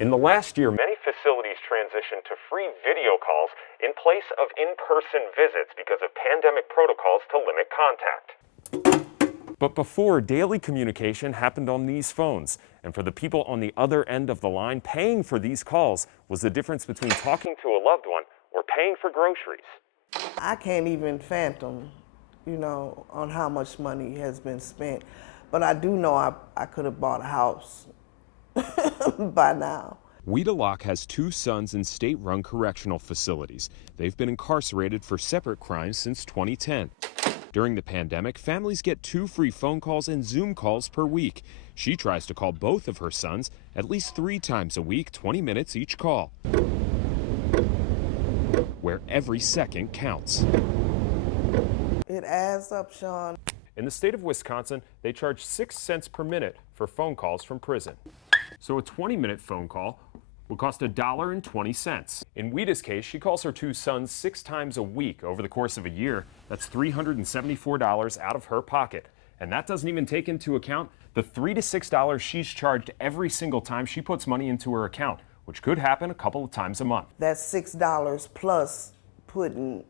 In the last year, many facilities transitioned to free video calls in place of in-person visits because of pandemic protocols to limit contact. But before, daily communication happened on these phones. And for the people on the other end of the line, paying for these calls was the difference between talking to a loved one or paying for groceries. I can't even fathom, on how much money has been spent. But I do know I could have bought a house by now. Ouida Locke has two sons in state-run correctional facilities. They've been incarcerated for separate crimes since 2010. During the pandemic, families get 2 free phone calls and Zoom calls per week. She tries to call both of her sons at least 3 times a week, 20 minutes each call, where every second counts. It adds up, Sean. In the state of Wisconsin, they charge 6 cents per minute for phone calls from prison. So a 20-minute phone call would cost $1.20. In Ouida's case, she calls her 2 sons 6 times a week over the course of a year. That's $374 out of her pocket. And that doesn't even take into account the $3 to $6 she's charged every single time she puts money into her account, which could happen a couple of times a month. That's $6 plus putting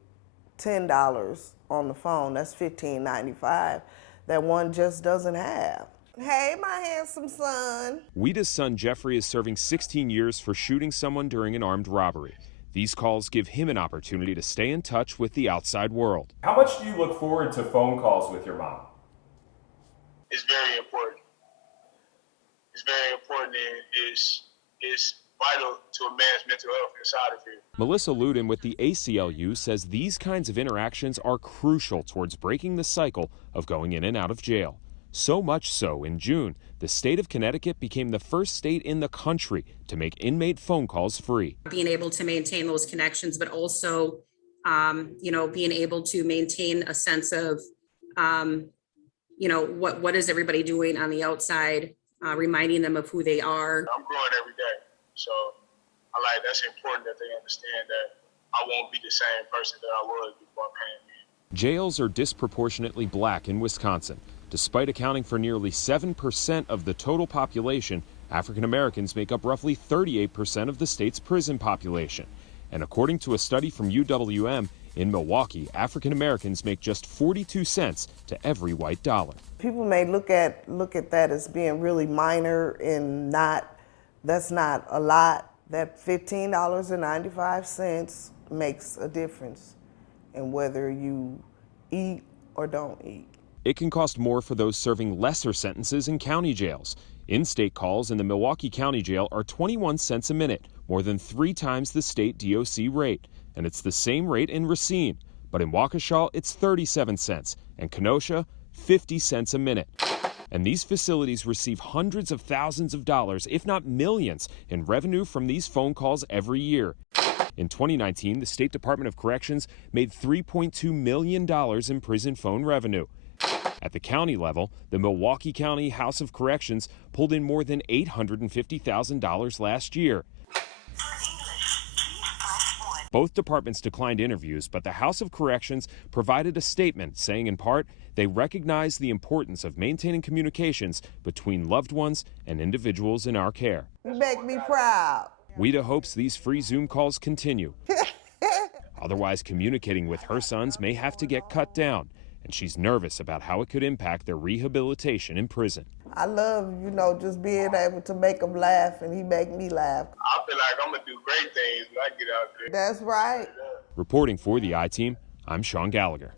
$10 on the phone. That's $15.95 that one just doesn't have. Hey, my handsome son. Ouida's son Jeffrey is serving 16 years for shooting someone during an armed robbery. These calls give him an opportunity to stay in touch with the outside world. How much do you look forward to phone calls with your mom? It's very important. It's very important, and it's vital to a man's mental health inside of here. Melissa Ludin with the ACLU says these kinds of interactions are crucial towards breaking the cycle of going in and out of jail. So much so, in June, the state of Connecticut became the first state in the country to make inmate phone calls free. Being able to maintain those connections, but also, being able to maintain a sense of, what is everybody doing on the outside, reminding them of who they are. I'm growing every day, so that's important that they understand that I won't be the same person that I was before pandemic. Jails are disproportionately black in Wisconsin. Despite accounting for nearly 7% of the total population, African Americans make up roughly 38% of the state's prison population. And according to a study from UWM, in Milwaukee, African Americans make just 42 cents to every white dollar. People may look at that as being really minor and that's not a lot. That $15.95 makes a difference in whether you eat or don't eat. It can cost more for those serving lesser sentences in county jails. In-state calls in the Milwaukee County Jail are 21 cents a minute, more than 3 times the state DOC rate. And it's the same rate in Racine. But in Waukesha, it's 37 cents, and Kenosha, 50 cents a minute. And these facilities receive hundreds of thousands of dollars, if not millions, in revenue from these phone calls every year. In 2019, the State Department of Corrections made $3.2 million in prison phone revenue. At the county level, the Milwaukee County House of Corrections pulled in more than $850,000 last year. Both departments declined interviews, but the House of Corrections provided a statement saying, in part, they recognize the importance of maintaining communications between loved ones and individuals in our care. You make me proud. Ouida hopes these free Zoom calls continue. Otherwise, communicating with her sons may have to get cut down, and she's nervous about how it could impact their rehabilitation in prison. I love, just being able to make him laugh, and he make me laugh. I feel like I'm going to do great things when I get out there. That's right. Reporting for the I-Team, I'm Sean Gallagher.